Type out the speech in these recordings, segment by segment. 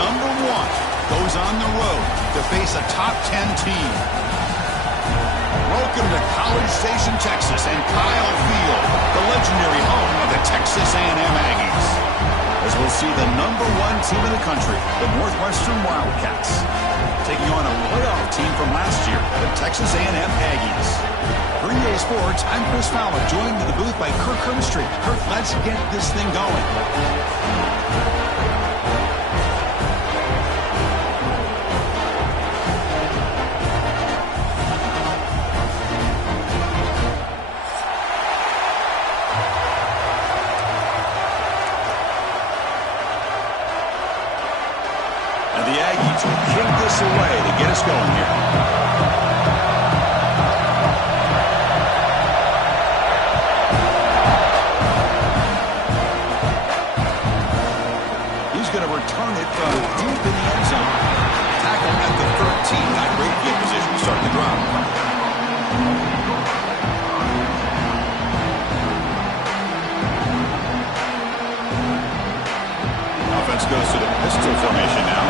number 1 goes on the road to face a top 10 team. Welcome to College Station, Texas, and Kyle Field, the legendary home of the Texas A&M Aggies. As we'll see the number 1 team in the country, the Northwestern Wildcats, taking on a playoff team from last year, the Texas A&M Aggies. For EA Sports, I'm Chris Fowler, joined in the booth by Kirk Herbstreit. Kirk, let's get this thing going. And the Aggies will kick this away to get us going here. Return it deep in the end zone. Tackle at the 13. Not great field position to start the drive. Offense goes to the pistol formation now.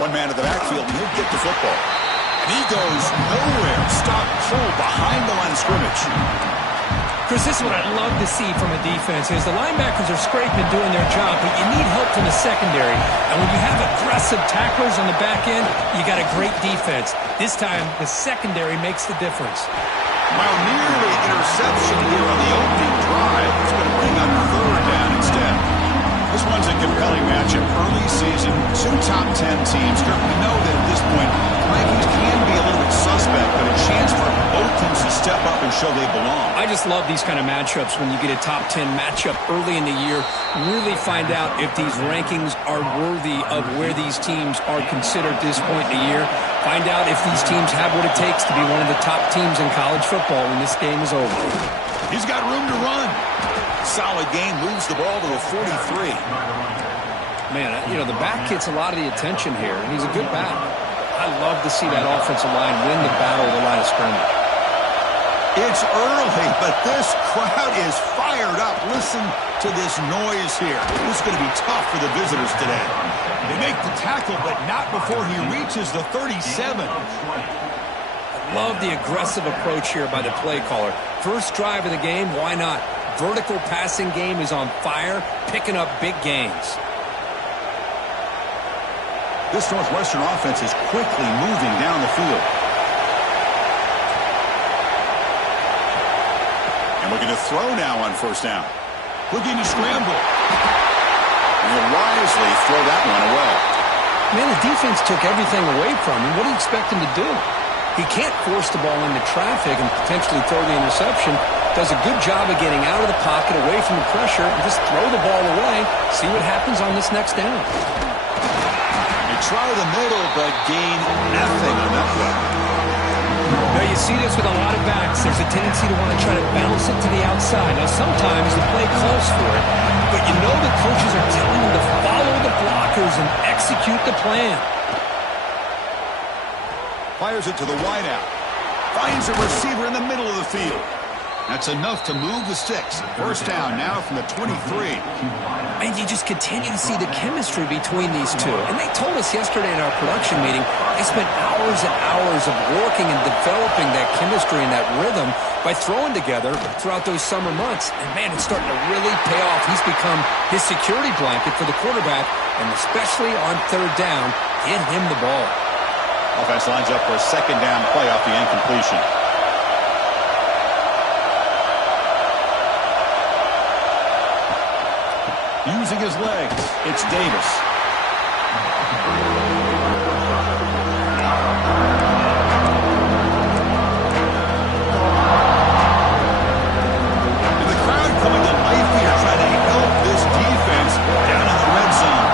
One man in the backfield, and he'll get the football. And he goes nowhere. Stop cold behind the line of scrimmage. Chris, this is what I'd love to see from a defense is the linebackers are scraping, doing their job, but you need help from the secondary. And when you have aggressive tacklers on the back end, you got a great defense. This time, the secondary makes the difference. Well, nearly interception here on the opening drive. It's going to bring up 3rd down instead. This one's a compelling matchup. Early season, 2 top 10 teams. Kirk, we know that at this point, Vikings can be a little bit suspect, but a chance for both teams to step up and show they belong. I just love these kind of matchups when you get a top 10 matchup early in the year. Really find out if these rankings are worthy of where these teams are considered at this point in the year. Find out if these teams have what it takes to be one of the top teams in college football when this game is over. He's got room to run. Solid game, moves the ball to a 43. Man, you know, the back gets a lot of the attention here, and he's a good back. I love to see that offensive line win the battle of the line of scrimmage. It's early, but this crowd is fired up. Listen to this noise here. This is going to be tough for the visitors today. They make the tackle, but not before he reaches the 37. Love the aggressive approach here by the play caller. First drive of the game, why not? Vertical passing game is on fire, picking up big gains. This Northwestern offense is quickly moving down the field. And looking to throw now on 1st down. Looking to scramble. And he'll wisely throw that one away. Man, the defense took everything away from him. What do you expect him to do? He can't force the ball into traffic and potentially throw the interception. Does a good job of getting out of the pocket, away from the pressure, and just throw the ball away. See what happens on this next down. They try the middle, but gain nothing on that play. Now, you see this with a lot of backs. There's a tendency to want to try to bounce it to the outside. Now, sometimes the play calls for it, but you know the coaches are telling them to follow the blockers and execute the plan. Fires it to the wideout. Finds a receiver in the middle of the field. That's enough to move the sticks. 1st down now from the 23. And you just continue to see the chemistry between these two. And they told us yesterday in our production meeting, they spent hours and hours of working and developing that chemistry and that rhythm by throwing together throughout those summer months. And, man, it's starting to really pay off. He's become his security blanket for the quarterback, and especially on 3rd down, get him the ball. Offense lines up for a 2nd down play off the incompletion. Using his legs, it's Davis. And the crowd coming to life here, trying to help this defense down in the red zone.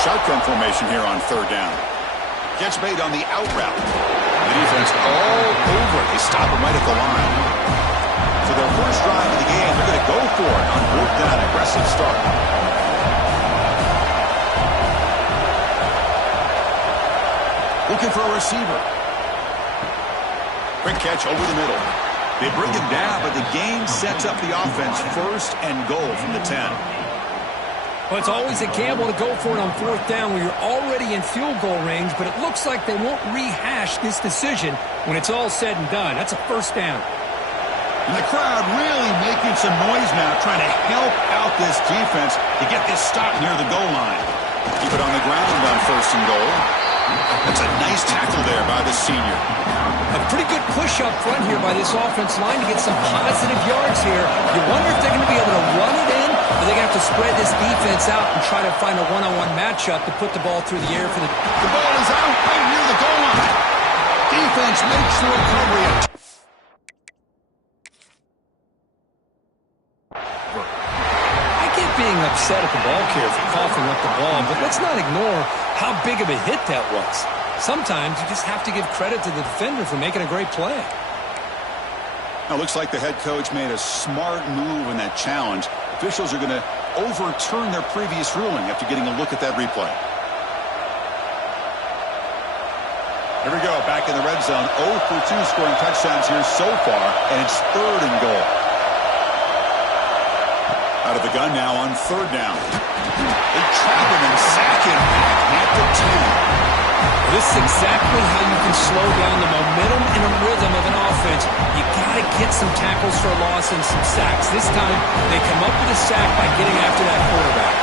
Shotgun formation here on 3rd down. Gets made on the out route. The defense all over it. They stop him right at the line. So their first drive of the game, they're going to go for it on 4th down. Aggressive start. Looking for a receiver. Quick catch over the middle. They bring him down, but the game sets up the offense. First and goal from the 10. Well, it's always a gamble to go for it on fourth down when you're already in field goal range, but it looks like they won't rehash this decision when it's all said and done. That's a first down. And the crowd really making some noise now, trying to help out this defense to get this stop near the goal line. Keep it on the ground on first and goal. That's a nice tackle there by the senior. A pretty good push up front here by this offense line to get some positive yards here. You wonder if they're going to be able to run it in, or they're going to have to spread this defense out and try to find a one-on-one matchup to put the ball through the air for the... The ball is out right near the goal line. Defense makes the recovery. I get being upset at the ball carrier for coughing up the ball, but let's not ignore how big of a hit that was. Sometimes you just have to give credit to the defender for making a great play. Now, looks like the head coach made a smart move in that challenge. Officials are going to overturn their previous ruling after getting a look at that replay. Here we go, back in the red zone. 0 for 2 scoring touchdowns here so far, and it's third and goal. Out of the gun now on third down. They trap him and sack him back at the 10. This is exactly how you can slow down the momentum and a rhythm of an offense. You got to get some tackles for a loss and some sacks. This time, they come up with a sack by getting after that quarterback.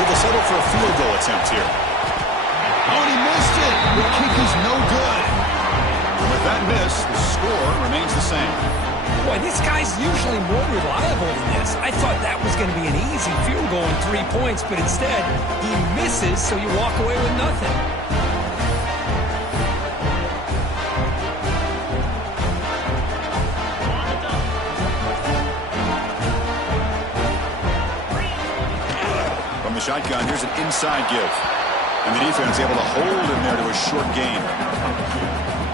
So they'll settle for a field goal attempt here. Oh, and he missed it. The kick is no good. And with that miss, the score remains the same. Boy, this guy's usually more reliable than this. I thought that was going to be an easy field goal and 3 points, but instead, he misses, so you walk away with nothing. Shotgun, here's an inside give. And the defense able to hold him there to a short gain.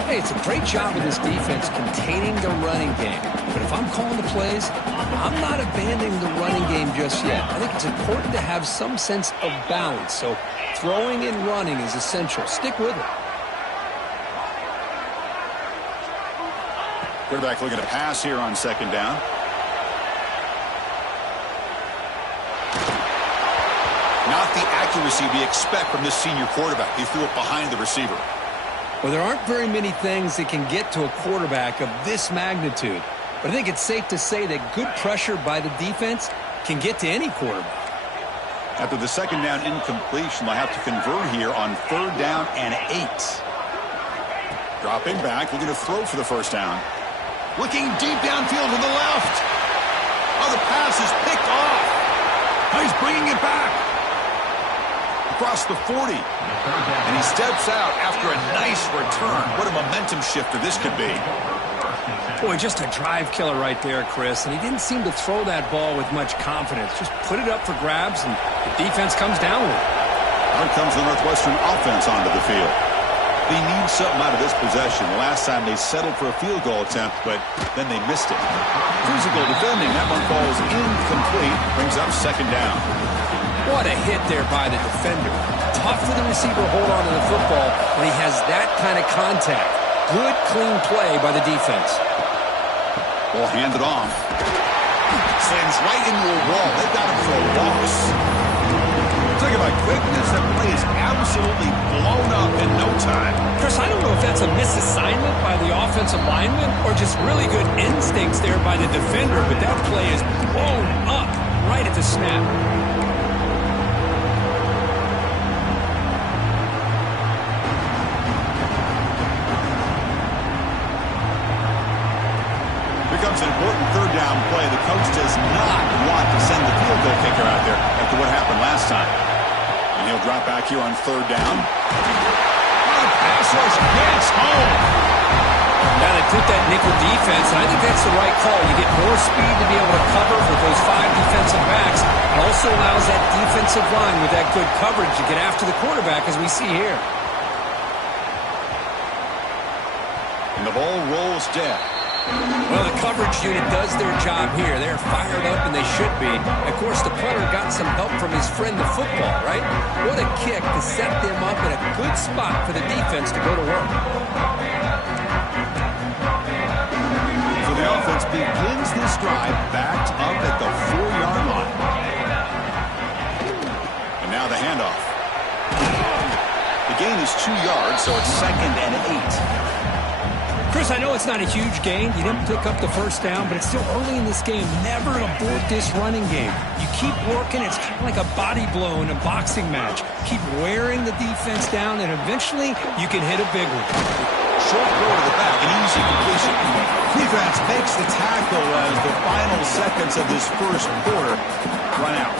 Hey, it's a great job of this defense containing the running game. But if I'm calling the plays, I'm not abandoning the running game just yet. I think it's important to have some sense of balance. So throwing and running is essential. Stick with it. Quarterback looking to pass here on second down. Not the accuracy we expect from this senior quarterback. He threw it behind the receiver. Well, there aren't very many things that can get to a quarterback of this magnitude. But I think it's safe to say that good pressure by the defense can get to any quarterback. After the second down incompletion, they'll have to convert here on third down and 8. Dropping back, looking to throw for the first down. Looking deep downfield to the left. Oh, the pass is picked off. Oh, he's bringing it back. Across the 40. And he steps out after a nice return. What a momentum shifter this could be. Boy, just a drive killer right there, Chris. And he didn't seem to throw that ball with much confidence. Just put it up for grabs, and the defense comes down with it. Out comes the Northwestern offense onto the field. They need something out of this possession. The last time they settled for a field goal attempt, but then they missed it. Physical defending. That one falls incomplete. Brings up second down. What a hit there by the defender. Tough for the receiver to hold on to the football when he has that kind of contact. Good, clean play by the defense. Ball handed off. Slams right into a wall. They got him for a loss. Talk about quickness. That play is absolutely blown up in no time. Chris, I don't know if that's a misassignment by the offensive lineman or just really good instincts there by the defender, but that play is blown up right at the snap. Becomes an important third down play. The coach does not want to send the field goal kicker out there after what happened last time. And he'll drop back here on third down. Pass rush gets home. Now they put that nickel defense, and I think that's the right call. You get more speed to be able to cover with those 5 defensive backs. It also allows that defensive line with that good coverage to get after the quarterback, as we see here. And the ball rolls dead. Well, the coverage unit does their job here. They're fired up, and they should be. Of course, the punter got some help from his friend, the football, right? What a kick to set them up in a good spot for the defense to go to work. So the offense begins this drive backed up at the 4-yard line. And now the handoff. The gain is 2 yards, so it's 2nd and 8. Chris, I know it's not a huge gain. You didn't pick up the first down, but it's still early in this game. Never abort this running game. You keep working. It's kind of like a body blow in a boxing match. Keep wearing the defense down, and eventually you can hit a big one. Short throw to the back, an easy completion. Defense makes the tackle as the final seconds of this first quarter run out.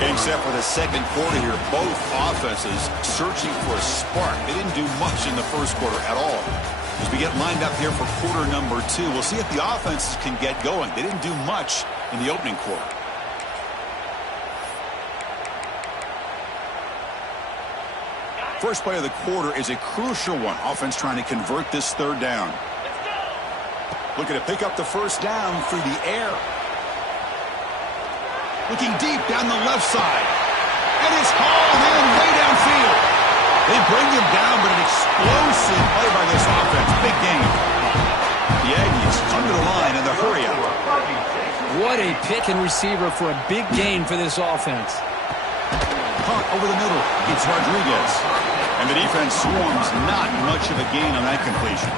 Getting set for the second quarter here. Both offenses searching for a spark. They didn't do much in the first quarter at all. As we get lined up here for quarter number 2, we'll see if the offenses can get going. They didn't do much in the opening quarter. First play of the quarter is a crucial one. Offense trying to convert this third down. Looking to pick up the first down through the air. Looking deep down the left side. And it's hauled in way downfield. They bring him down, but an explosive play by this offense. Big game. The Aggies come to the line in the hurry up. What a pick and receiver for a big gain for this offense. Caught over the middle. It's Rodriguez. And the defense swarms not much of a gain on that completion.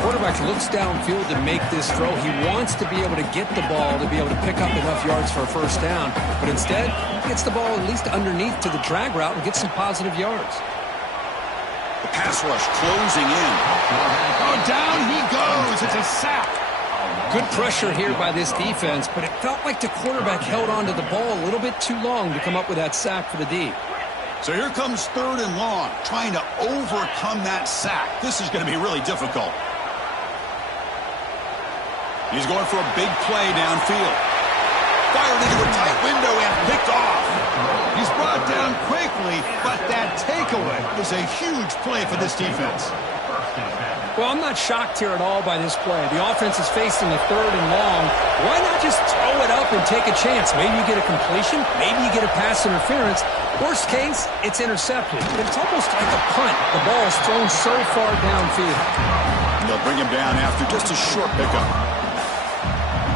Quarterback looks downfield to make this throw. He wants to be able to get the ball to be able to pick up enough yards for a first down. But instead, he gets the ball at least underneath to the drag route and gets some positive yards. The pass rush closing in. Oh, down he goes. It's a sack. Good pressure here by this defense, but it felt like the quarterback held on to the ball a little bit too long to come up with that sack for the D. So here comes 3rd and long, trying to overcome that sack. This is going to be really difficult. He's going for a big play downfield. Fired into a tight window and picked off. He's brought down quickly, but that takeaway is a huge play for this defense. Well, I'm not shocked here at all by this play. The offense is facing a 3rd and long. Why not just throw it up and take a chance? Maybe you get a completion. Maybe you get a pass interference. Worst case, it's intercepted. But it's almost like a punt. The ball is thrown so far downfield. And they'll bring him down after just a short pickup.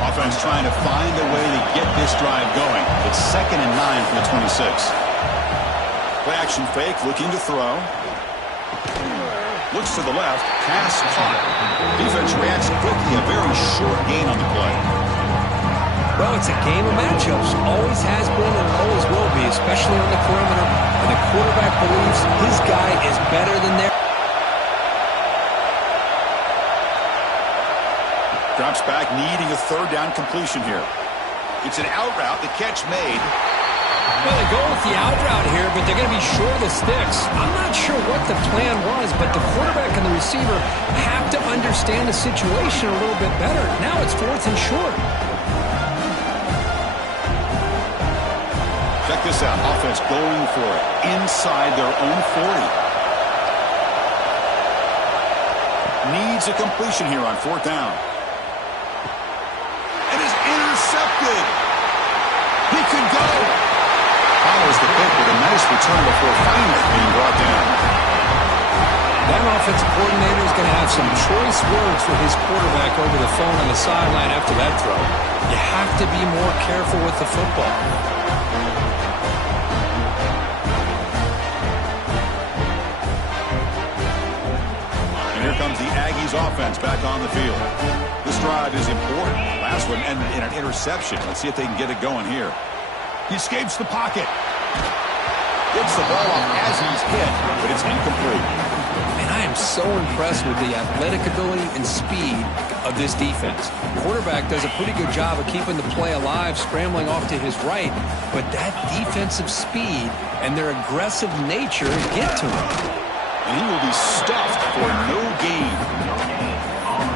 Offense trying to find a way to get this drive going. It's 2nd and 9 from the 26. Play action fake, looking to throw. Looks to the left, pass caught. Defense reacts quickly, a very short gain on the play. Well, it's a game of matchups. Always has been and always will be, especially on the perimeter. And the quarterback believes his guy is better than theirs. Drops back, needing a 3rd down completion here. It's an out route, the catch made. Well, they go with the out route here, but they're going to be short of the sticks. I'm not sure what the plan was, but the quarterback and the receiver have to understand the situation a little bit better. Now it's 4th and short. Check this out. Offense going for it inside their own 40. Needs a completion here on 4th down. And is intercepted. He could go. Follows the pick with a nice return before finally being brought down. That offensive coordinator is going to have some choice words for his quarterback over the phone on the sideline after that throw. You have to be more careful with the football. And here comes the Aggies offense back on the field. This drive is important. Last one ended in an interception. Let's see if they can get it going here. He escapes the pocket. Gets the ball off as he's hit, but it's incomplete. And I am so impressed with the athletic ability and speed of this defense. Quarterback does a pretty good job of keeping the play alive, scrambling off to his right, but that defensive speed and their aggressive nature get to him. And he will be stuffed for no gain.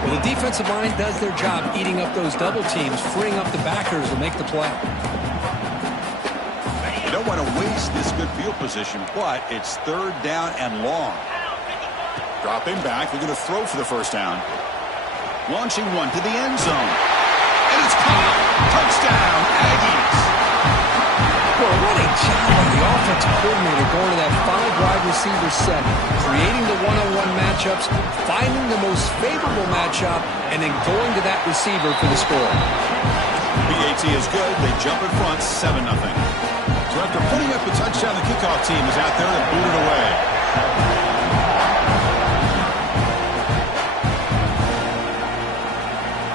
Well, the defensive line does their job eating up those double teams, freeing up the backers to make the play. You don't want to waste this good field position, but it's 3rd down and long. Dropping back, they're going to throw for the first down. Launching one to the end zone. And it's caught. Touchdown, Aggies. going to that 5 wide receiver set, creating the one-on-one matchups, finding the most favorable matchup, and then going to that receiver for the score. BAT is good. They jump in front, 7-0. So after putting up the touchdown, the kickoff team is out there to boot it away.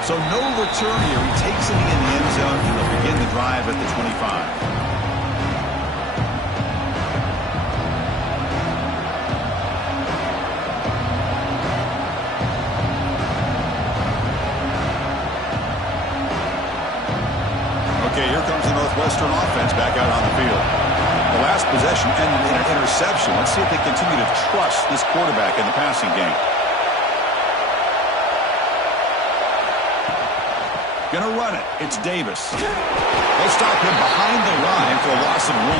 So no return here. He takes it in the end zone, and they'll begin the drive at the 25. Okay, here comes the Northwestern offense back out on the field. The last possession ended in an interception. Let's see if they continue to trust this quarterback in the passing game. Gonna run it. It's Davis. They'll stop him behind the line for a loss of 1.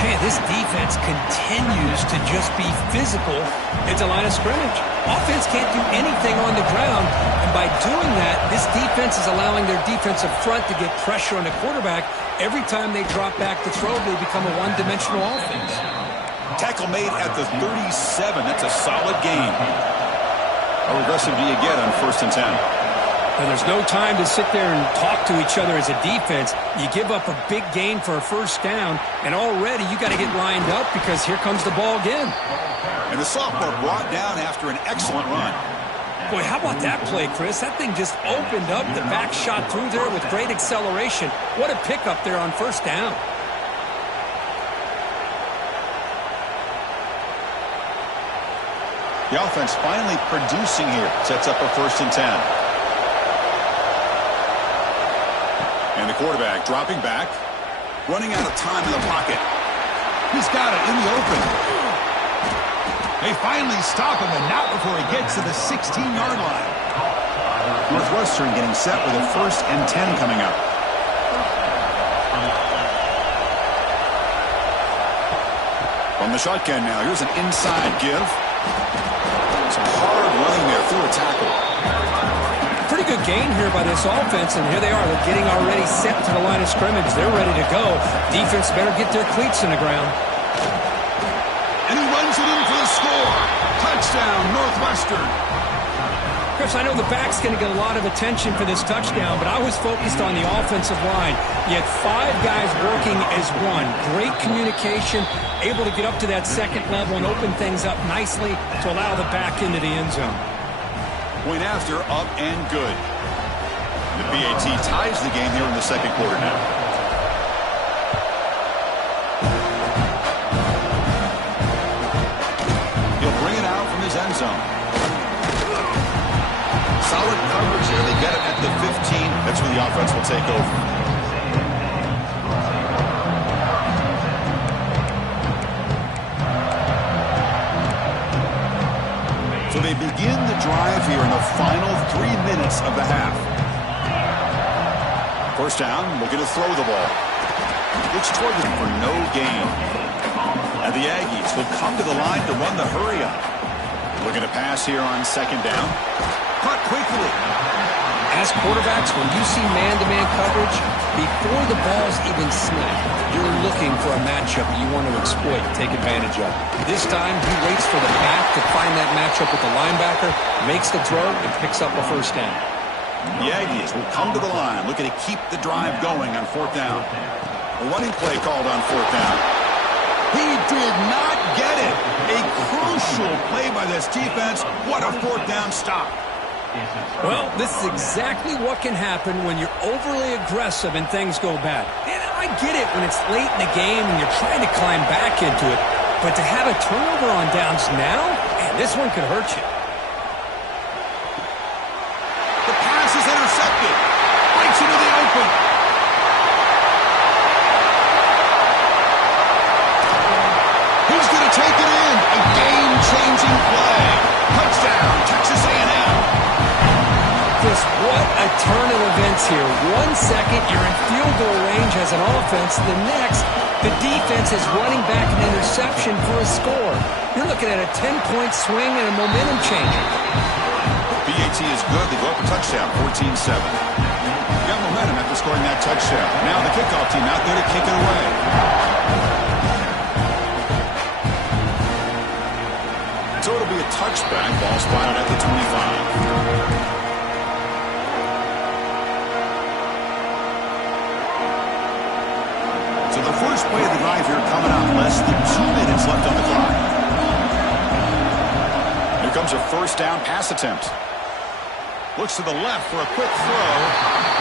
Tell you, this defense continues to just be physical at the line of scrimmage. Offense can't do anything on the ground, and by doing that, this defense is allowing their defensive front to get pressure on the quarterback. Every time they drop back to throw, they become a one-dimensional offense. Tackle made at the 37. That's a solid gain. How aggressive do you get on 1st and 10? And there's no time to sit there and talk to each other as a defense. You give up a big gain for a 1st down, and already you got to get lined up because here comes the ball again. And the sophomore brought down after an excellent run. Boy, how about that play, Chris? That thing just opened up. The back shot through there with great acceleration. What a pickup there on 1st down. The offense finally producing here. Sets up a 1st and 10. And the quarterback dropping back, running out of time in the pocket. He's got it in the open. They finally stop him, and not before he gets to the 16-yard line. Northwestern getting set with a 1st and 10 coming up. From the shotgun now, here's an inside give. Some hard running there through a tackle. Pretty good gain here by this offense, and here they are. They're getting already set to the line of scrimmage. They're ready to go. Defense better get their cleats in the ground. And he runs it in for the score. Touchdown, Northwestern. Chris, I know the back's going to get a lot of attention for this touchdown, but I was focused on the offensive line. You had 5 guys working as one. Great communication, able to get up to that 2nd level and open things up nicely to allow the back into the end zone. Point after, up and good. The BAT ties the game here in the 2nd quarter now. He'll bring it out from his end zone. Solid coverage here. They get it at the 15. That's where the offense will take over. So they begin the drive here in the final 3 minutes of the half. 1st down, looking to throw the ball. Looks toward them for no gain. And the Aggies will come to the line to run the hurry up. Looking to pass here on 2nd down. Caught quickly. As quarterbacks, when you see man-to-man coverage, before the ball's even snapped, you're looking for a matchup you want to exploit, take advantage of. This time, he waits for the back to find that matchup with the linebacker, makes the throw, and picks up a 1st down. The Aggies will come to the line, looking to keep the drive going on 4th down. A running play called on 4th down. He did not get it. A crucial play by this defense. What a 4th down stop. Well, this is exactly what can happen when you're overly aggressive and things go bad. And I get it when it's late in the game and you're trying to climb back into it. But to have a turnover on downs now, man, this one could hurt you. The pass is intercepted. Breaks into the open. He's going to take it in. A game-changing play. Touchdown, Texas A&M. Chris, what a turn of events here. 1 second, you're in field goal range as an offense. The next, the defense is running back an interception for a score. You're looking at a 10-point swing and a momentum changer. BAT is good. They go up a touchdown, 14-7. Got momentum after scoring that touchdown. Now the kickoff team out there to kick it away. Ducks back. Ball spotted at the 25. So the first play of the drive here coming up. Less than 2 minutes left on the clock. Here comes a first down pass attempt. Looks to the left for a quick throw,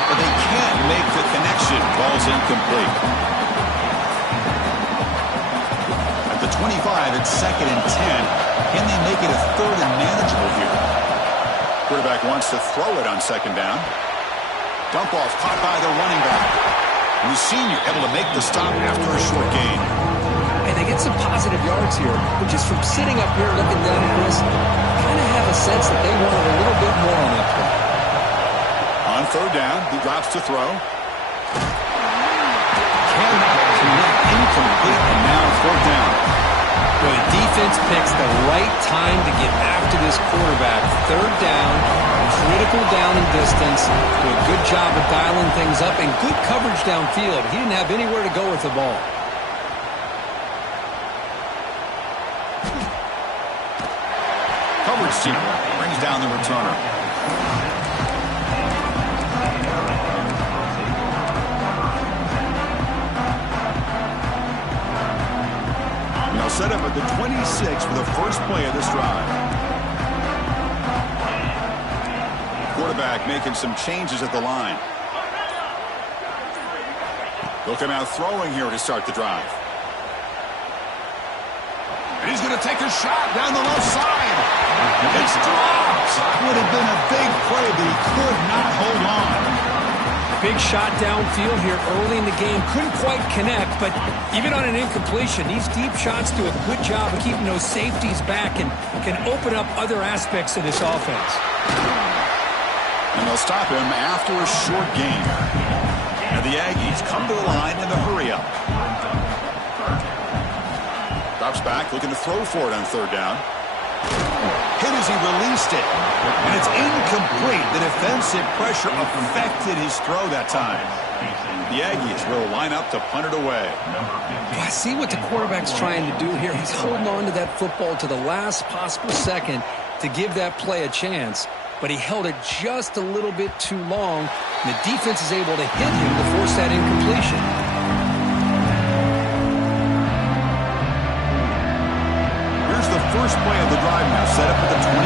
but they can't make the connection. Ball's incomplete. At the 25, it's 2nd and 10. Can they make it a 3rd and manageable here? Quarterback wants to throw it on 2nd down. Dump off caught by the running back. And the senior able to make the stop after a short gain. And they get some positive yards here, but just from sitting up here looking down, Chris, I kind of have a sense that they wanted a little bit more on that play. On 3rd down, he drops to throw. Cannot connect, incomplete, and now 4th down. Well, the defense picks the right time to get after this quarterback. 3rd down, critical down and distance. Do a good job of dialing things up and good coverage downfield. He didn't have anywhere to go with the ball. Coverage team brings down the returner. And they'll set up at the 26 for the first play of this drive. Quarterback making some changes at the line. They'll come out throwing here to start the drive. And he's going to take a shot down the left side. It's dropped. Would have been a big play, but he could not hold on. Big shot downfield here early in the game. Couldn't quite connect, but even on an incompletion, these deep shots do a good job of keeping those safeties back and can open up other aspects of this offense. And they'll stop him after a short gain. And the Aggies come to the line in the hurry-up. Drops back, looking to throw for it on 3rd down. Hit as he released it. And it's incomplete. The defensive pressure affected his throw that time. The Aggies will line up to punt it away. I see what the quarterback's trying to do here. He's holding on to that football to the last possible second to give that play a chance. But he held it just a little bit too long. And the defense is able to hit him to force that incompletion. Here's the first play of the drive now, set up at the 24.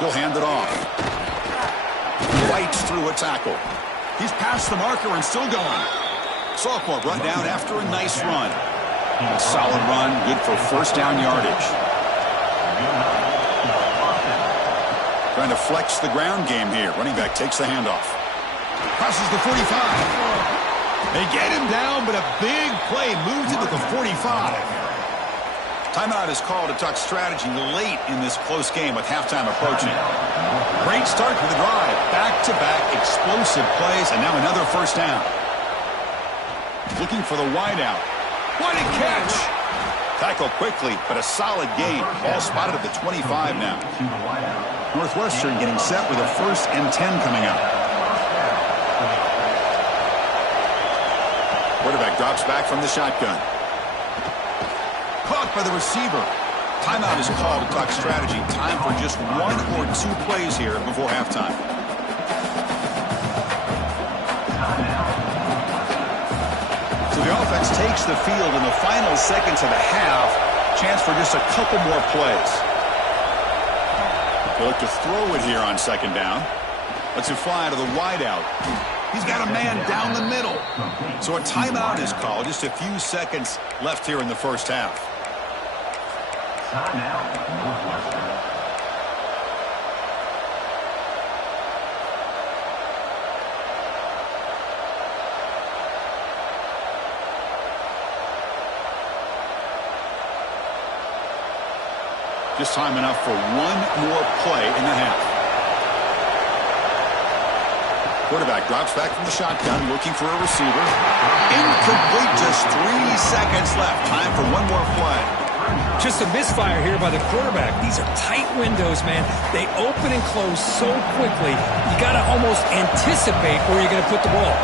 He'll hand it off. Fights through a tackle. He's past the marker and still going. Sophomore brought down after a nice run. A solid run, good for first down yardage. Trying to flex the ground game here. Running back takes the handoff. Crosses the 45. They get him down, but a big play moves it to the 45. Timeout is called to talk strategy late in this close game with halftime approaching. Great start to the drive. Back-to-back explosive plays, and now another first down. Looking for the wideout. What a catch! Tackle quickly, but a solid gain. Ball spotted at the 25 now. Northwestern getting set with a 1st and 10 coming up. Quarterback drops back from the shotgun. Caught by the receiver. Timeout is called to talk strategy. Time for just 1 or 2 plays here before halftime. So the offense takes the field in the final seconds of the half. Chance for just a couple more plays. They look to throw it here on 2nd down. Lets it fly to the wideout. He's got a man down the middle. So a timeout is called. Just a few seconds left here in the first half. Just time enough for 1 more play in the half. Quarterback drops back from the shotgun, looking for a receiver. Incomplete, just 3 seconds left. Time for 1 more play. Just a misfire here by the quarterback. These are tight windows, man. They open and close so quickly. You got to almost anticipate where you're going to put the ball.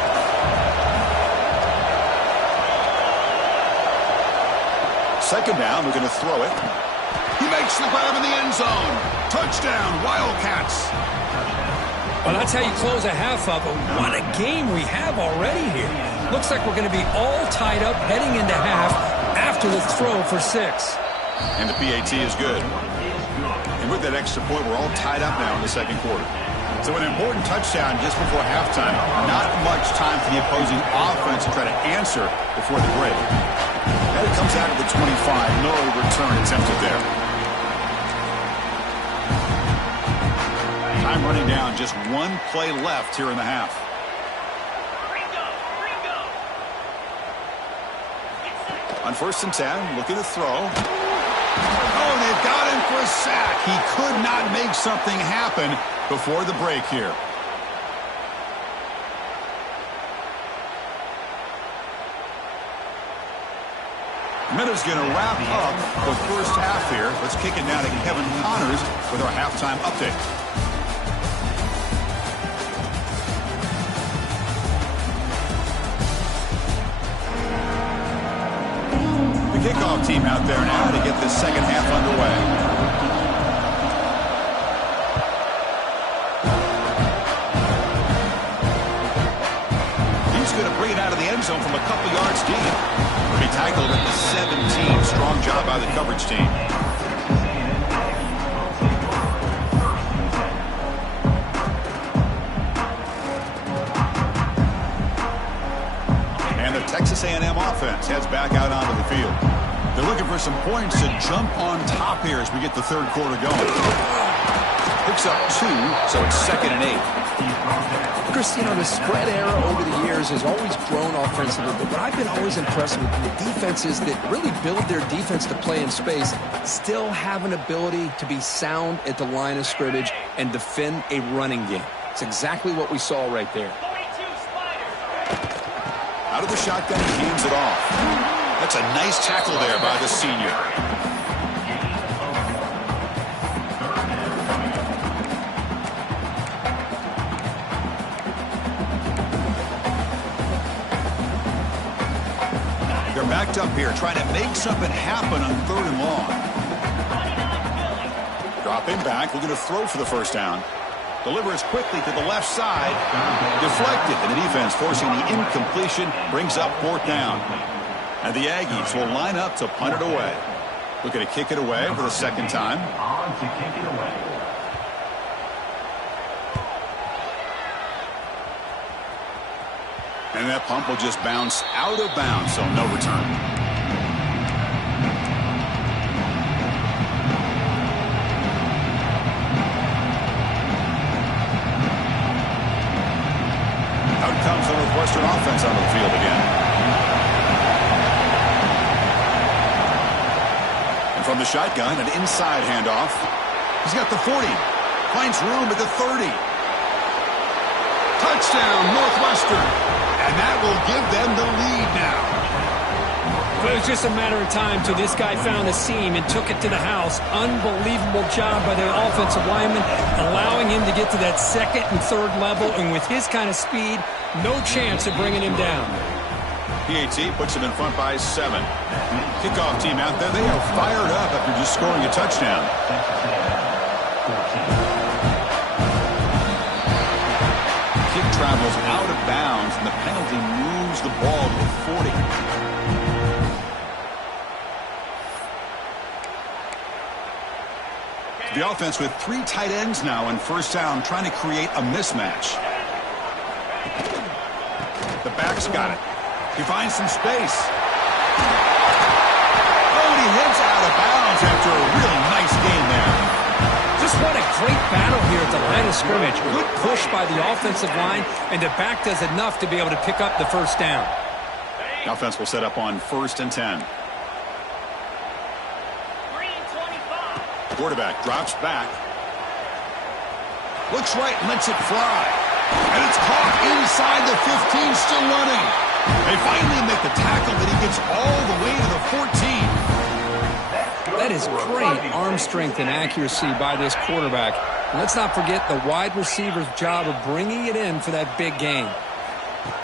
second down, we're going to throw it. He makes the grab in the end zone. Touchdown, Wildcats. Well, that's how you close a half up. But what a game we have already here. Looks like we're going to be all tied up heading into half after the throw for 6. And the PAT is good. And with that extra point, we're all tied up now in the second quarter. So an important touchdown just before halftime. Not much time for the opposing offense to try to answer before the break. And it comes out of the 25. No return attempted there. Time running down. Just one play left here in the half. On 1st and 10, looking to throw. Oh, they've got him for a sack. He could not make something happen before the break here. Minute's going to wrap up the first half here. Let's kick it now to Kevin Connors with our halftime update. The kickoff team out there now to get this second half underway. Bring it out of the end zone from a couple yards deep. He tackled at the 17. Strong job by the coverage team. And the Texas A&M offense heads back out onto the field. They're looking for some points to jump on top here as we get the third quarter going. Picks up 2, so it's 2nd and 8. Chris, you know, the spread era over the years has always grown offensively, but what I've been always impressed with the defenses that really build their defense to play in space still have an ability to be sound at the line of scrimmage and defend a running game. It's exactly what we saw right there. Out of the shotgun, he hands it off. That's a nice tackle there by the senior. Backed up here, trying to make something happen on 3rd and long. Dropping back, looking to throw for the first down. Delivers quickly to the left side. Deflected, and the defense forcing the incompletion, brings up 4th down. And the Aggies will line up to punt it away. Looking to kick it away for the second time. And that pump will just bounce out of bounds, so no return. Out comes the Northwestern offense onto the field again. And from the shotgun, an inside handoff. He's got the 40. Finds room at the 30. Touchdown, Northwestern. And that will give them the lead now. Well, it was just a matter of time till this guy found a seam and took it to the house. Unbelievable job by the offensive lineman, allowing him to get to that 2nd and 3rd level. And with his kind of speed, no chance of bringing him down. PAT puts him in front by 7. Kickoff team out there, they are fired up after just scoring a touchdown. Travels out of bounds, and the penalty moves the ball to the 40. The offense with 3 tight ends now on 1st down, trying to create a mismatch. The back's got it. He finds some space. Oh, and he heads out of bounds after a really nice game there. Just what a great battle here at the line of scrimmage. Good push by the offensive line, and the back does enough to be able to pick up the first down. The offense will set up on 1st and 10. Quarterback drops back. Looks right and lets it fly. And it's caught inside the 15, still running. They finally make the tackle, but he gets all the way to the 14. That is great arm strength and accuracy by this quarterback. And let's not forget the wide receiver's job of bringing it in for that big game.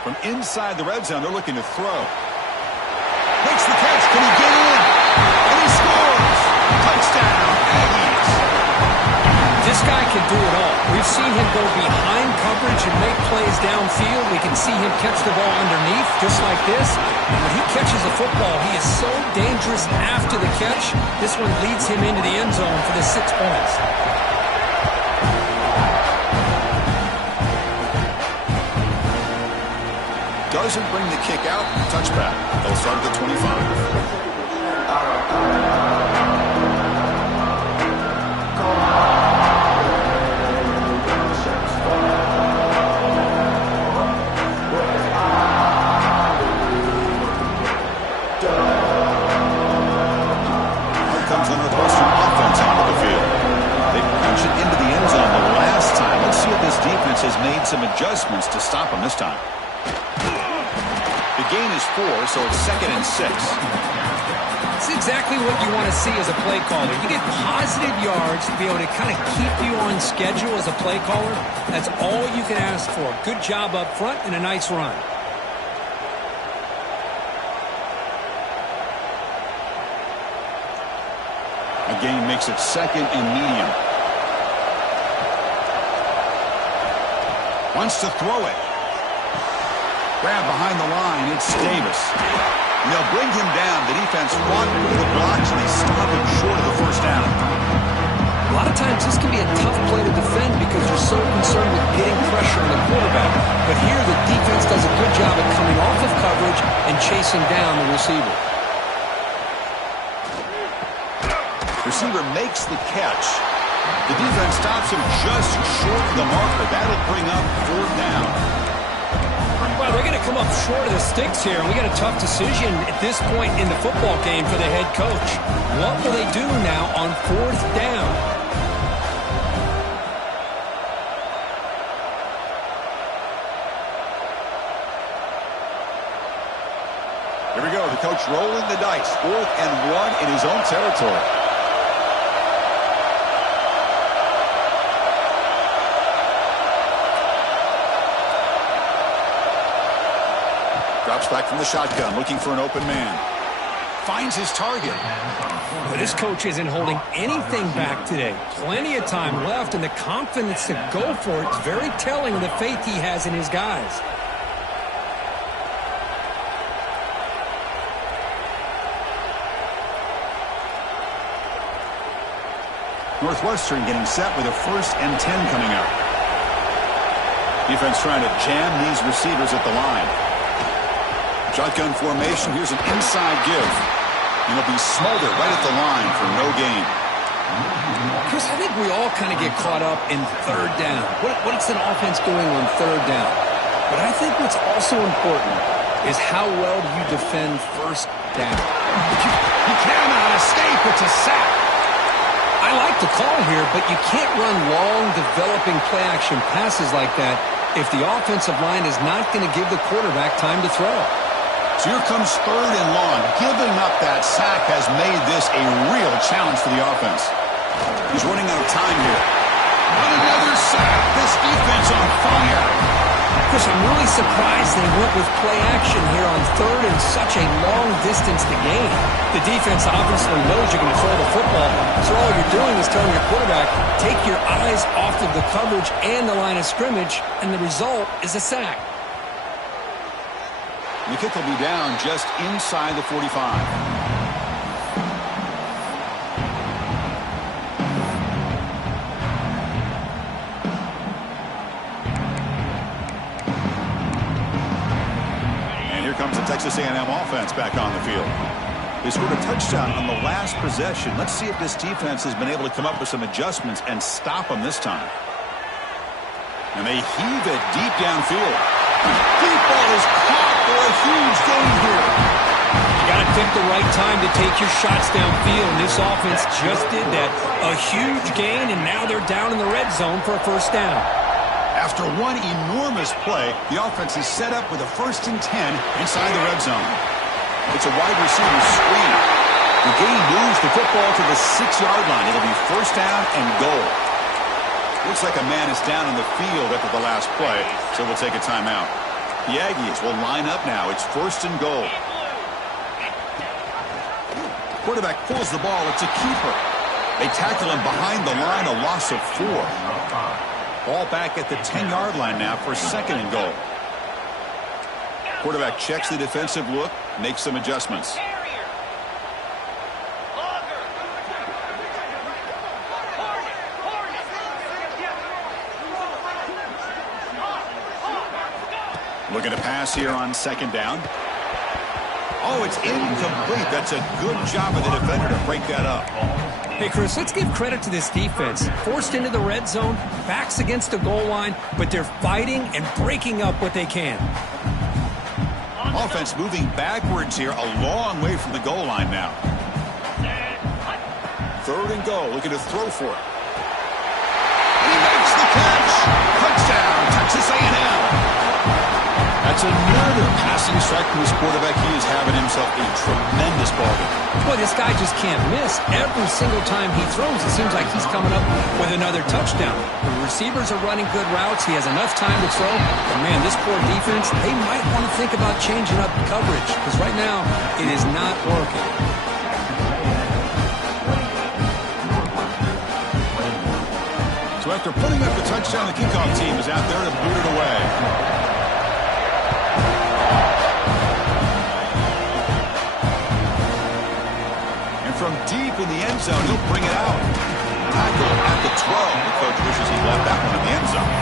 From inside the red zone, they're looking to throw. Makes the catch. Can he get in? Touchdown, Aggies. This guy can do it all. We've seen him go behind coverage and make plays downfield. We can see him catch the ball underneath, just like this. And when he catches a football, he is so dangerous after the catch. This one leads him into the end zone for the 6 points. Doesn't bring the kick out. Touchback. They'll start at the 25. Comes the Northwestern offense onto the field. They punch it into the end zone the last time. Let's see if this defense has made some adjustments to stop them this time. The gain is 4, so it's 2nd and 6. It's exactly what you want to see as a play caller. You get positive yards to be able to kind of keep you on schedule as a play caller. That's all you can ask for. Good job up front and a nice run. Again makes it 2nd and medium. Wants to throw it. Grab behind the line. It's Davis. And they'll bring him down. The defense fought through the blocks, and they stop him short of the first down. A lot of times this can be a tough play to defend because you're so concerned with getting pressure on the quarterback. But here the defense does a good job at coming off of coverage and chasing down the receiver. Receiver makes the catch. The defense stops him just short of the marker. That'll bring up 4th down. Well, they're going to come up short of the sticks here, and we got a tough decision at this point in the football game for the head coach. What will they do now on 4th down? Here we go. The coach rolling the dice. 4th and 1 in his own territory. Drops back from the shotgun, looking for an open man. Finds his target. But this coach isn't holding anything back today. Plenty of time left, and the confidence to go for it is very telling of the faith he has in his guys. Northwestern getting set with a 1st and 10 coming up. Defense trying to jam these receivers at the line. Shotgun formation. Here's an inside give. And it'll be smothered right at the line for no gain. Chris, I think we all kind of get caught up in 3rd down. What's an offense doing on 3rd down? But I think what's also important is how well do you defend 1st down. He cannot escape. It's a sack. I like the call here, but you can't run long, developing play-action passes like that if the offensive line is not going to give the quarterback time to throw. So here comes 3rd and long. Giving up that sack has made this a real challenge for the offense. He's running out of time here. Another sack. This defense on fire. Chris, I'm really surprised they went with play action here on 3rd and such a long distance to gain. The defense obviously knows you're going to throw the football, so all you're doing is telling your quarterback, take your eyes off of the coverage and the line of scrimmage, and the result is a sack. The kick will be down just inside the 45. And here comes the Texas A&M offense back on the field. They scored a touchdown on the last possession. Let's see if this defense has been able to come up with some adjustments and stop them this time. And they heave it deep downfield. Deep ball is caught for a huge gain here. You got to pick the right time to take your shots downfield. This offense just did that. A huge gain, and now they're down in the red zone for a 1st down. After one enormous play, the offense is set up with a 1st and 10 inside the red zone. It's a wide receiver screen. The gain moves the football to the 6-yard line. It'll be 1st down and goal. Looks like a man is down in the field after the last play, so we'll take a timeout. The Aggies will line up now. It's 1st and goal. Quarterback pulls the ball. It's a keeper. They tackle him behind the line, a loss of 4. Ball back at the 10-yard line now for 2nd and goal. Quarterback checks the defensive look, makes some adjustments. Looking to pass here on 2nd down. Oh, it's incomplete. That's a good job of the defender to break that up. Hey, Chris, let's give credit to this defense. Forced into the red zone, backs against the goal line, but they're fighting and breaking up what they can. Offense moving backwards here, a long way from the goal line now. 3rd and goal, looking to throw for it. He makes the catch. Touchdown, Texas A&M. That's another passing strike from this quarterback. He is having himself a tremendous ballgame. Boy, this guy just can't miss. Every single time he throws, it seems like he's coming up with another touchdown. The receivers are running good routes. He has enough time to throw. But, man, this poor defense, they might want to think about changing up coverage because right now it is not working. So after putting up the touchdown, the kickoff team is out there to boot it away. From deep in the end zone, he'll bring it out. Tackle at the 12. The coach wishes he left that one in the end zone.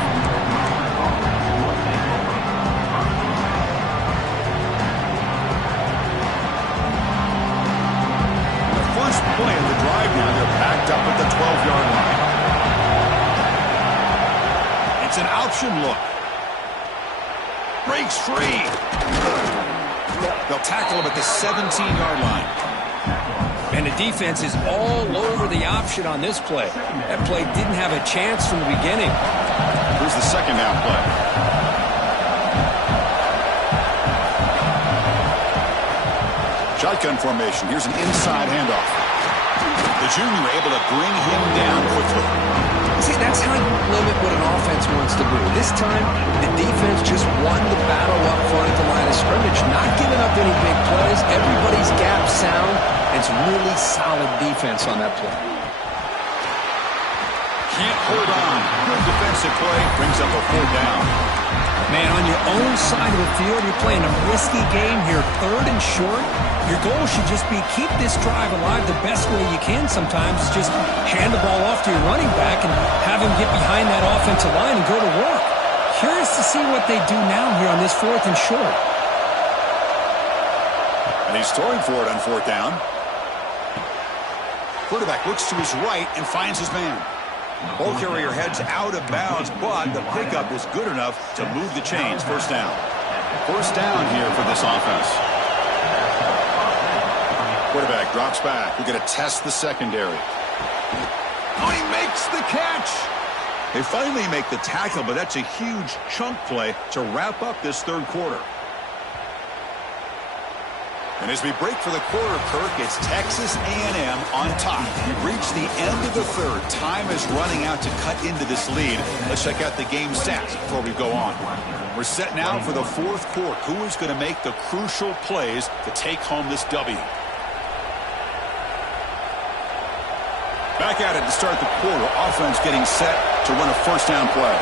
The first play of the drive now, they're backed up at the 12-yard line. It's an option look. Breaks free. They'll tackle him at the 17-yard line. And the defense is all over the option on this play. That play didn't have a chance from the beginning. Here's the 2nd down play. Shotgun formation. Here's an inside handoff. The junior able to bring him down quickly. See, that's how you limit what an offense wants to do. This time, the defense just won the battle up front at the line of scrimmage, not giving up any big plays. Everybody's gap sound. It's really solid defense on that play. Can't hold on. Good defensive play. Brings up a 4th down. Man, on your own side of the field, you're playing a risky game here. 3rd and short. Your goal should just be keep this drive alive the best way you can sometimes. Just hand the ball off to your running back and have him get behind that offensive line and go to work. Curious to see what they do now here on this 4th and short. And he's throwing for it on 4th down. Quarterback looks to his right and finds his man. Ball carrier heads out of bounds, but the pickup is good enough to move the chains. 1st down. 1st down here for this offense. Quarterback drops back. We're going to test the secondary. Oh, he makes the catch. They finally make the tackle, but that's a huge chunk play to wrap up this 3rd quarter. And as we break for the quarter, Kirk, it's Texas A&M on top. We've reached the end of the 3rd. Time is running out to cut into this lead. Let's check out the game stats before we go on. We're set now for the 4th quarter. Who is going to make the crucial plays to take home this W? Back at it to start the quarter. Offense getting set to run a 1st down play.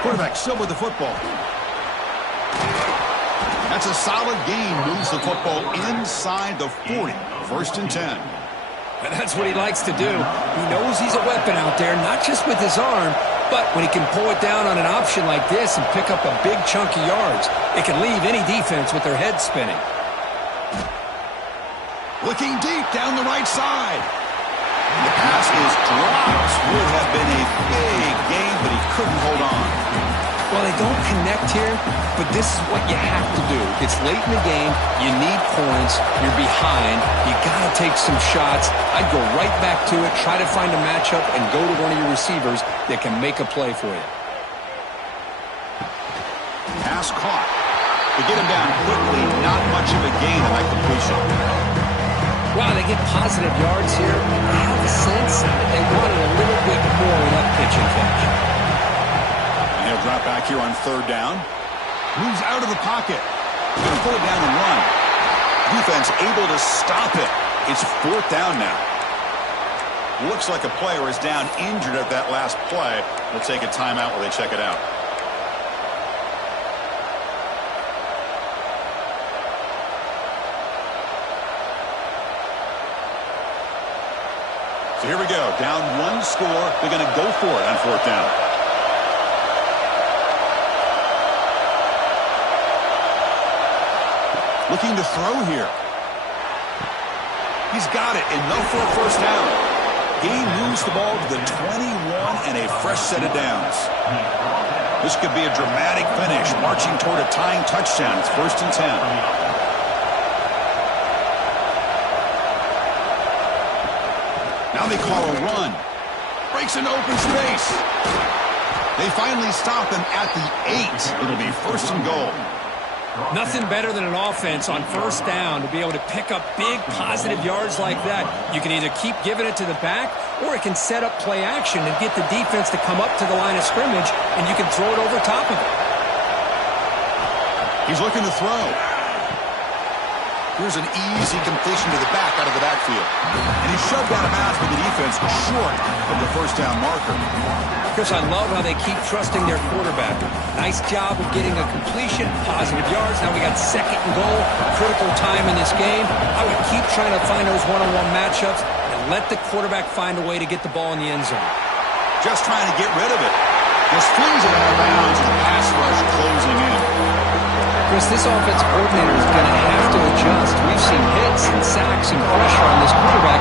Quarterback still with the football. That's a solid gain. Moves the football inside the 40. 1st and 10. And that's what he likes to do. He knows he's a weapon out there, not just with his arm, but when he can pull it down on an option like this and pick up a big chunk of yards, it can leave any defense with their head spinning. Looking deep down the right side. And the pass is dropped. Would have been a big gain, but he couldn't hold on. Well, they don't connect here, but this is what you have to do. It's late in the game. You need points. You're behind. You got to take some shots. I'd go right back to it, try to find a matchup, and go to one of your receivers that can make a play for you. Pass caught. To get him down quickly, not much of a gain on that completion. Wow, they get positive yards here. I have a sense that they wanted a little bit more in that pitch and catch. And he'll drop back here on 3rd down. Moves out of the pocket. Going to pull it down and run. defense able to stop it. It's 4th down now. Looks like a player is down injured at that last play. They'll take a timeout while they check it out. So here we go. Down 1 score. They're going to go for it on 4th down. Looking to throw here. He's got it. Enough for a 1st down. He moves the ball to the 21 and a fresh set of downs. This could be a dramatic finish, marching toward a tying touchdown. It's 1st and 10. Now they call a run. Breaks into open space. They finally stop him at the 8. It'll be 1st and goal. Nothing better than an offense on 1st down to be able to pick up big positive yards like that. You can either keep giving it to the back, or it can set up play action and get the defense to come up to the line of scrimmage, and you can throw it over top of it. He's looking to throw. Here's an easy completion to the back out of the backfield. And he shoved out of bounds with the defense short of the 1st down marker. Chris, I love how they keep trusting their quarterback. Nice job of getting a completion, positive yards. Now we got 2nd and goal, critical time in this game. I would keep trying to find those one-on-one matchups and let the quarterback find a way to get the ball in the end zone. Just trying to get rid of it. Just flings it out of bounds, the pass rush closing in. Chris, this offensive coordinator is going to have to adjust. We've seen hits and sacks and pressure on this quarterback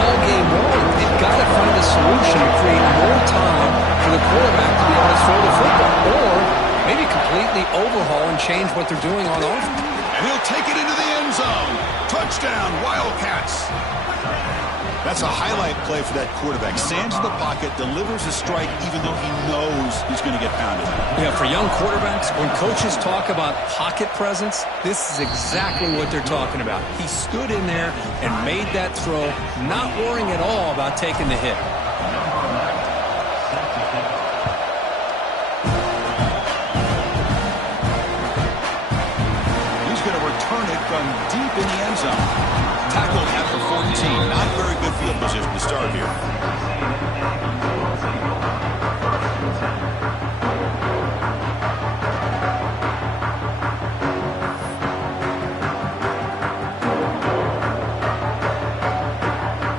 all game long. They've got to find a solution to create more time for the quarterback to be able to throw the football, or maybe completely overhaul and change what they're doing on offense. And he'll take it into the end zone. Touchdown, Wildcats. That's a highlight play for that quarterback. Stands in the pocket, delivers a strike even though he knows he's going to get pounded. Yeah, for young quarterbacks, when coaches talk about pocket presence, this is exactly what they're talking about. He stood in there and made that throw, not worrying at all about taking the hit. He's going to return it from deep in the end zone. Tackled at the 14. Not very good field position to start here.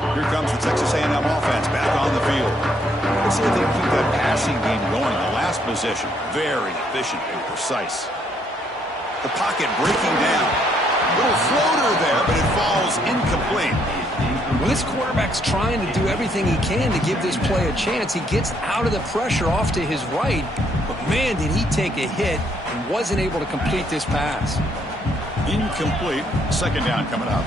Here comes the Texas A&M offense back on the field. Let's see if they can keep that passing game going. The last possession, very efficient and precise. The pocket breaking down. Little floater there, but it falls incomplete. When this quarterback's trying to do everything he can to give this play a chance, he gets out of the pressure off to his right, but man, did he take a hit and wasn't able to complete this pass. Incomplete. 2nd down coming up.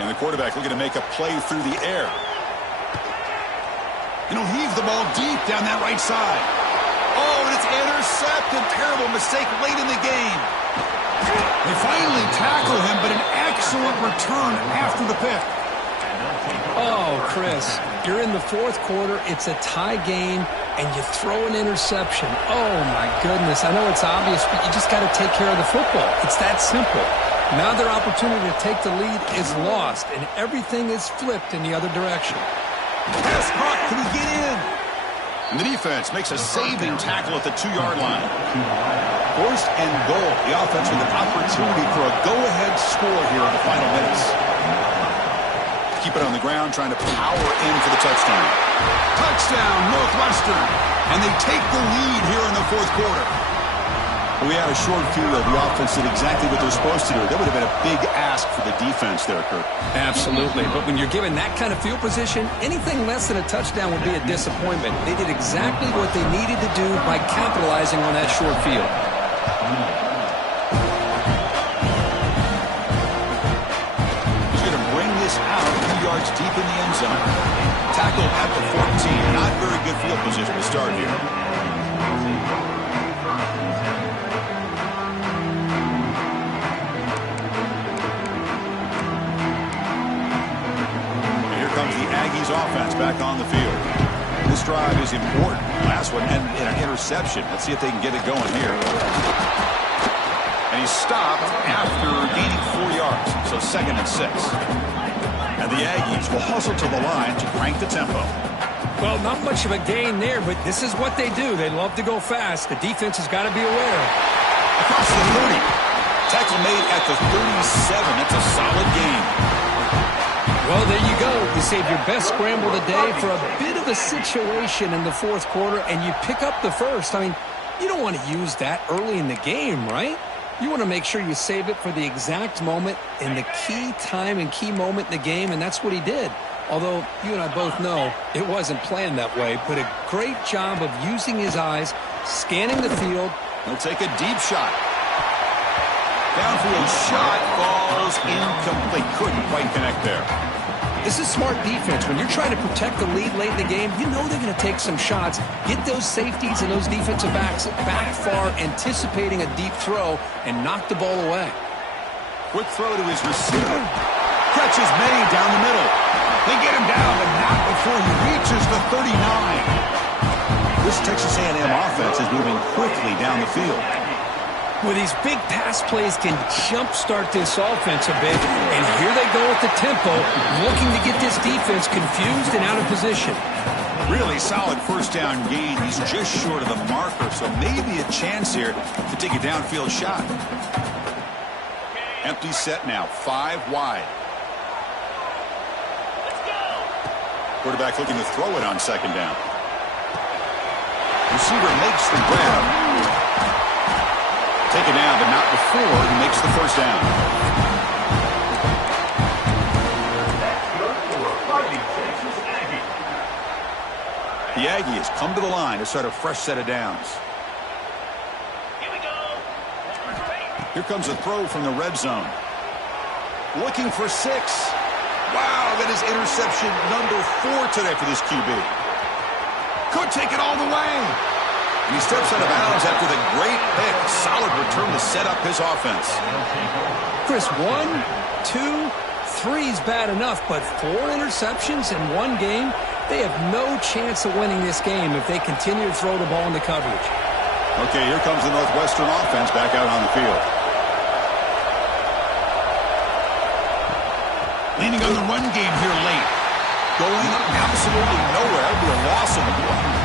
And the quarterback looking to make a play through the air. And he'll heave the ball deep down that right side. Oh, and it's intercepted. Terrible mistake late in the game. They finally tackle him, but an excellent return after the pick. Oh, Chris, you're in the 4th quarter. It's a tie game, and you throw an interception. Oh, my goodness. I know it's obvious, but you just got to take care of the football. It's that simple. Now their opportunity to take the lead is lost, and everything is flipped in the other direction. Pass caught. Can he get in? And the defense makes a saving tackle at the 2-yard line. 1st and goal. The offense with an opportunity for a go-ahead score here in the final minutes. Keep it on the ground, trying to power in for the touchdown. Touchdown, Northwestern. And they take the lead here in the 4th quarter. We had a short field. The offense did exactly what they're supposed to do. That would have been a big ask for the defense there, Kirk. Absolutely. But when you're given that kind of field position, anything less than a touchdown would be a disappointment. They did exactly what they needed to do by capitalizing on that short field. He's going to bring this out 2 yards deep in the end zone. Tackled at the 14. Not very good field position to start here. Aggies offense back on the field. This drive is important. Last one ended in an interception. Let's see if they can get it going here. And he's stopped after gaining 4 yards. So 2nd and 6. And the Aggies will hustle to the line to crank the tempo. Well, not much of a gain there, but this is what they do. They love to go fast. The defense has got to be aware. Across the 30. Tackle made at the 37. That's a solid gain. Well, there you go. You save your best scramble today for a bit of a situation in the 4th quarter, and you pick up the first. I mean, you don't want to use that early in the game, right? You want to make sure you save it for the exact moment in the key time and key moment in the game, and that's what he did. Although you and I both know it wasn't planned that way, but a great job of using his eyes, scanning the field. He'll take a deep shot. Downfield shot falls incomplete. Couldn't quite connect there. This is smart defense. When you're trying to protect the lead late in the game, you know they're going to take some shots. Get those safeties and those defensive backs back far, anticipating a deep throw, and knock the ball away. Quick throw to his receiver. Catch is made down the middle. They get him down, but not before he reaches the 39. This Texas A&M offense is moving quickly down the field. Well, these big pass plays can jumpstart this offense a bit, and here they go with the tempo, looking to get this defense confused and out of position. Really solid first down gain. He's just short of the marker, so maybe a chance here to take a downfield shot. Empty set now, 5 wide. Quarterback looking to throw it on 2nd down. Receiver makes the grab. Taken down, but not before he makes the first down. The Aggies come to the line to start a fresh set of downs. Here comes a throw from the red zone. Looking for 6. Wow, that is interception number 4 today for this QB. Could take it all the way. And he steps out of bounds after the great pick. Solid return to set up his offense. Chris, 1, 2, 3 is bad enough, but 4 interceptions in one game, they have no chance of winning this game if they continue to throw the ball into coverage. Okay, here comes the Northwestern offense back out on the field. Leaning on the run game here late. Going absolutely nowhere to a loss of the play.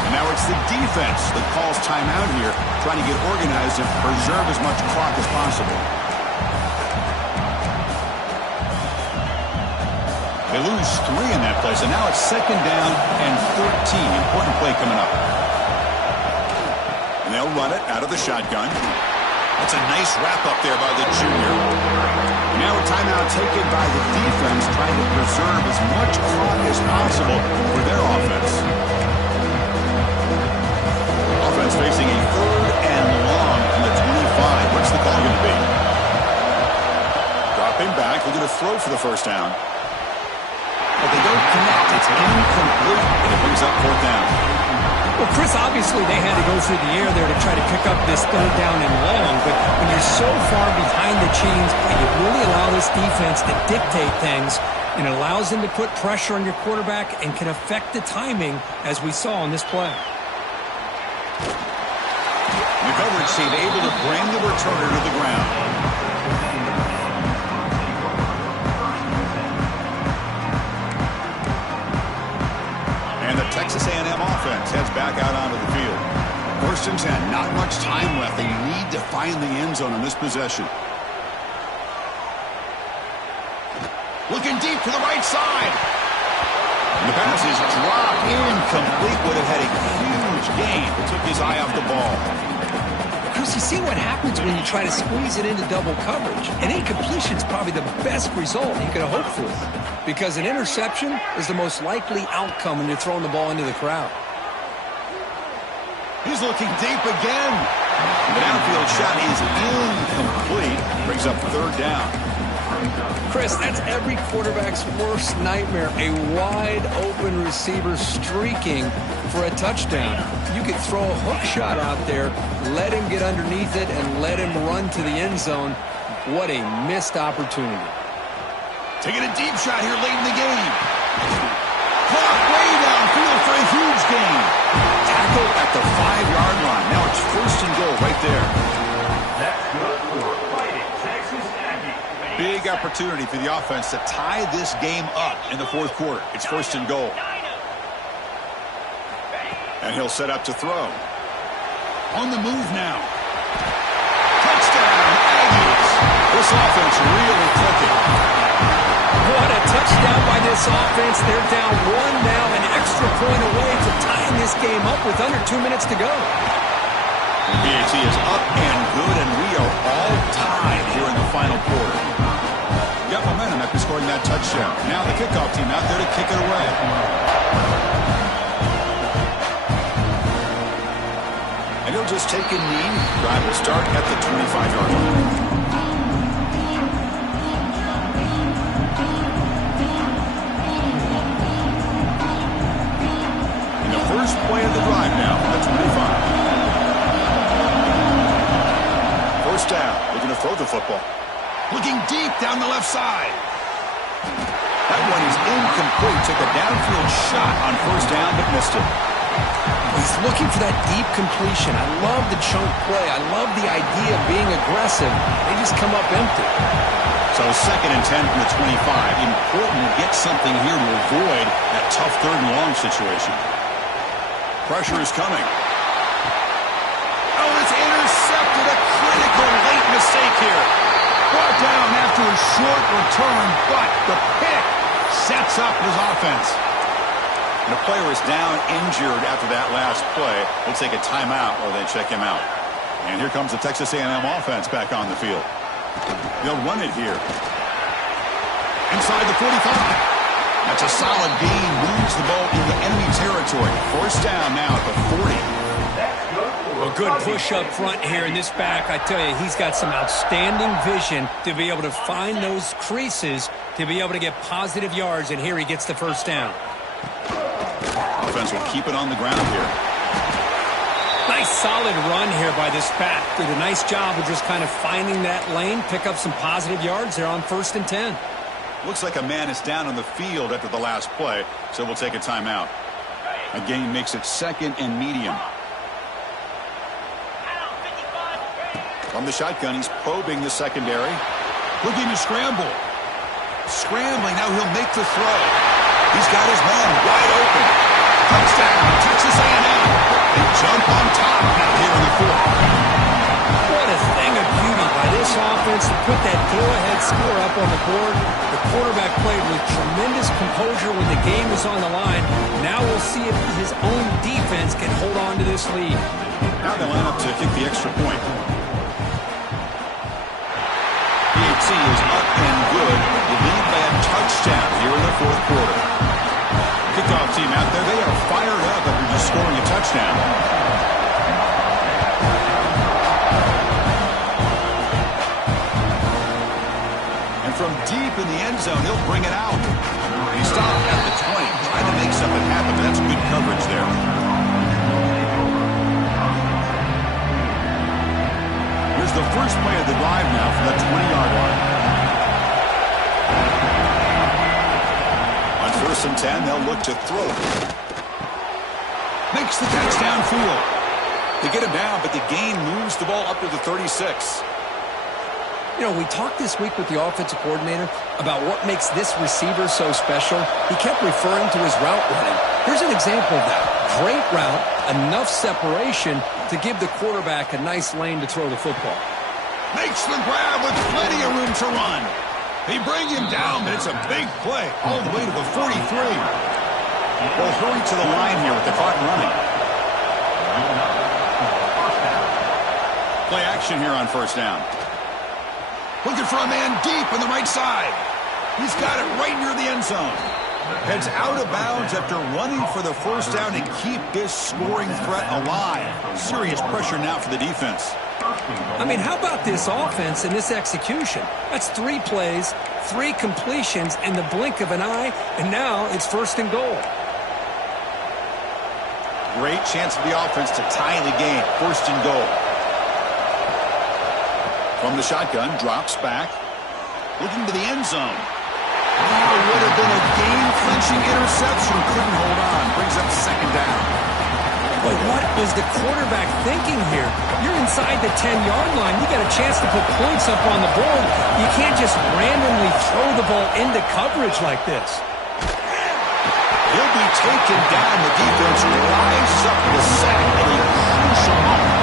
And now it's the defense that calls timeout here, trying to get organized and preserve as much clock as possible. They lose 3 in that play, so now it's 2nd down and 13. Important play coming up. And they'll run it out of the shotgun. That's a nice wrap-up there by the junior. Now a timeout taken by the defense, trying to preserve as much clock as possible for their offense. Offense facing a 3rd and long from the 25. What's the call going to be? Dropping back, looking to throw for the first down. But they don't connect. It's incomplete, and it brings up 4th down. Well, Chris, obviously they had to go through the air there to try to pick up this 3rd down and long, but when you're so far behind the chains, you really allow this defense to dictate things, and it allows them to put pressure on your quarterback and can affect the timing, as we saw on this play. The coverage team able to bring the returner to the ground. And the Texas A&M offense heads back out onto the field. 1st and 10, not much time left. They need to find the end zone on this possession. Looking deep to the right side. And the pass is dropped incomplete. Would have had a huge gain. Took his eye off the ball. Chris, you see what happens when you try to squeeze it into double coverage. An incompletion is probably the best result you could have hoped for, because an interception is the most likely outcome when you're throwing the ball into the crowd. He's looking deep again. The downfield shot is incomplete. Brings up 3rd down. Chris, that's every quarterback's worst nightmare, a wide-open receiver streaking for a touchdown. You could throw a hook shot out there, let him get underneath it, and let him run to the end zone. What a missed opportunity. Taking a deep shot here late in the game. Caught way downfield for a huge gain. Tackle at the 5-yard line. Now it's 1st and goal right there. opportunity for the offense to tie this game up in the fourth quarter. It's first and goal. And he'll set up to throw. On the move now. Touchdown, Aggies. This offense really clicking. What a touchdown by this offense. They're down one now, an extra point away from tying this game up with under 2 minutes to go. PAT is up and good, and we are all tied here in the final quarter. Got momentum after scoring that touchdown. Now the kickoff team out there to kick it away. And he'll just take a knee. Drive will start at the 25-yard line. And the first play of the drive now from the 25. First down, looking to throw the football. Looking deep down the left side. That one is incomplete. Took a downfield shot on first down, but missed it. He's looking for that deep completion. I love the chunk play. I love the idea of being aggressive. They just come up empty. So second and 10 from the 25. Important to get something here to avoid that tough third and long situation. Pressure is coming. Oh, it's intercepted. A critical late mistake here. Brought down after a short return, but the pick sets up his offense. And the player is down injured after that last play. We'll take a timeout while they check him out. And here comes the Texas A&M offense back on the field. They'll run it here. Inside the 45. That's a solid gain. Moves the ball into enemy territory. First down now at the 40. A good push up front here in this back. I tell you, he's got some outstanding vision to be able to find those creases, to be able to get positive yards, and here he gets the first down. Offense will keep it on the ground here. Nice solid run here by this back. Did a nice job of just kind of finding that lane, pick up some positive yards. They're on first and 10. Looks like a man is down on the field after the last play, so we'll take a timeout. A gain makes it second and medium. From the shotgun, he's probing the secondary. Looking to scramble. Scrambling, now he'll make the throw. He's got his man wide open. Touchdown, Texas A&M. They jump on top now here in the fourth. What a thing of beauty by this offense to put that go-ahead score up on the board. The quarterback played with tremendous composure when the game was on the line. Now we'll see if his own defense can hold on to this lead. Now they line up to kick the extra point. PAT is up and good. The lead by a touchdown here in the fourth quarter. Kickoff team out there, they are fired up after just scoring a touchdown. And from deep in the end zone, he'll bring it out. He stopped at the 20, trying to make something happen, but that's good coverage there. Here's the first play of the drive now from the 20-yard line. On first and 10, they'll look to throw. Makes the catch downfield. They get him down, but the gain moves the ball up to the 36. You know, we talked this week with the offensive coordinator about what makes this receiver so special. He kept referring to his route running. Here's an example of that. Great route, enough separation to give the quarterback a nice lane to throw the football. Makes the grab with plenty of room to run. They bring him down, but it's a big play all the way to the 43. They'll hurry to the line here with the clock running. Play action here on first down. Looking for a man deep on the right side. He's got it right near the end zone. Heads out of bounds after running for the first down and keep this scoring threat alive. Serious pressure now for the defense. I mean, how about this offense and this execution? That's 3 plays, 3 completions in the blink of an eye, and now it's first and goal. Great chance for the offense to tie the game. First and goal. From the shotgun, drops back. Looking to the end zone. Oh, would have been a game-clinching interception. Couldn't hold on. Brings up second down. But what was the quarterback thinking here? You're inside the 10-yard line. You got a chance to put points up on the board. You can't just randomly throw the ball into coverage like this. He'll be taken down. The defense rises up with a sack at a crucial moment.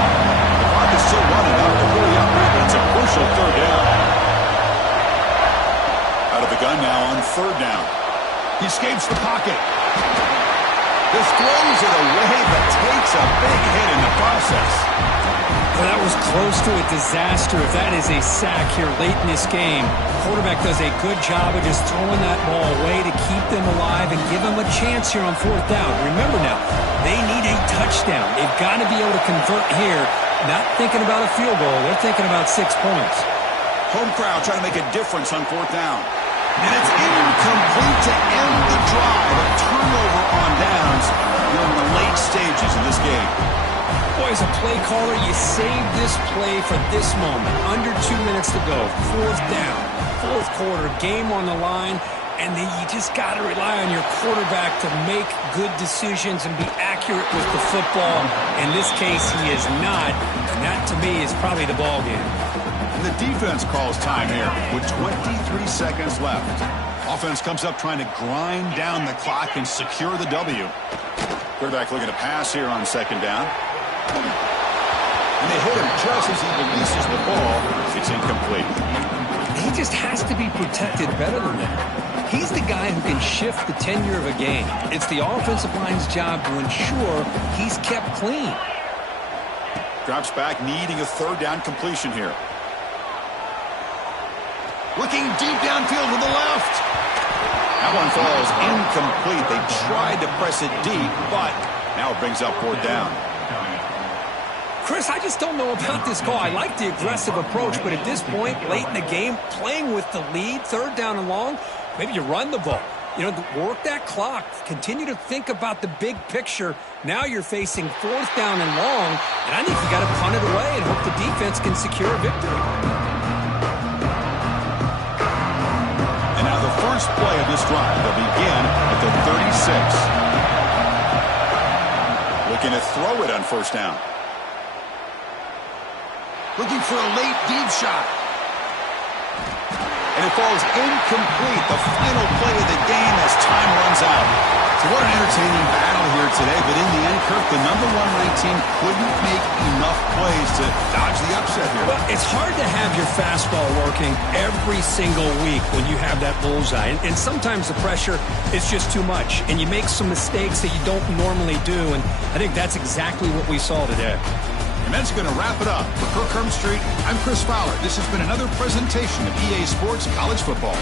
The clock is still running out to hurry up here, but it's a crucial third down. Out of the gun now on third down. He escapes the pocket. This throws it away, but takes a big hit in the process. Well, that was close to a disaster if that is a sack here late in this game. The quarterback does a good job of just throwing that ball away to keep them alive and give them a chance here on fourth down. Remember now, they need a touchdown. They've got to be able to convert here. Not thinking about a field goal. They're thinking about 6 points. Home crowd trying to make a difference on fourth down. And it's incomplete to end the drive. A turnover on downs during the late stages of this game. Boy, as a play caller, you save this play for this moment. Under 2 minutes to go. Fourth down. Fourth quarter. Game on the line. And then you just got to rely on your quarterback to make good decisions and be accurate with the football. In this case, he is not. And that, to me, is probably the ball game. And the defense calls time here with 23 seconds left. Offense comes up trying to grind down the clock and secure the W. Quarterback looking to pass here on second down. And they hit him just as he releases the ball. It's incomplete. He just has to be protected better than that. He's the guy who can shift the tenure of a game. It's the offensive line's job to ensure he's kept clean. Drops back, needing a third down completion here. Looking deep downfield to the left. That one falls incomplete. They tried to press it deep, but now it brings up fourth down. Chris, I just don't know about this call. I like the aggressive approach, but at this point, late in the game, playing with the lead, third down and long, maybe you run the ball. You know, work that clock. Continue to think about the big picture. Now you're facing fourth down and long, and I think you got to punt it away and hope the defense can secure a victory. First play of this drive will begin at the 36. Looking to throw it on first down. Looking for a late deep shot. And it falls incomplete. The final play of the game as time runs out. So what an entertaining battle here today. But in the end, Kirk, the number one ranked team couldn't make enough plays to dodge the upset here. Well, it's hard to have your fastball working every single week when you have that bullseye. And sometimes the pressure is just too much. And you make some mistakes that you don't normally do. And I think that's exactly what we saw today. And that's going to wrap it up. For Kirk Herbstreit, I'm Chris Fowler. This has been another presentation of EA Sports College Football.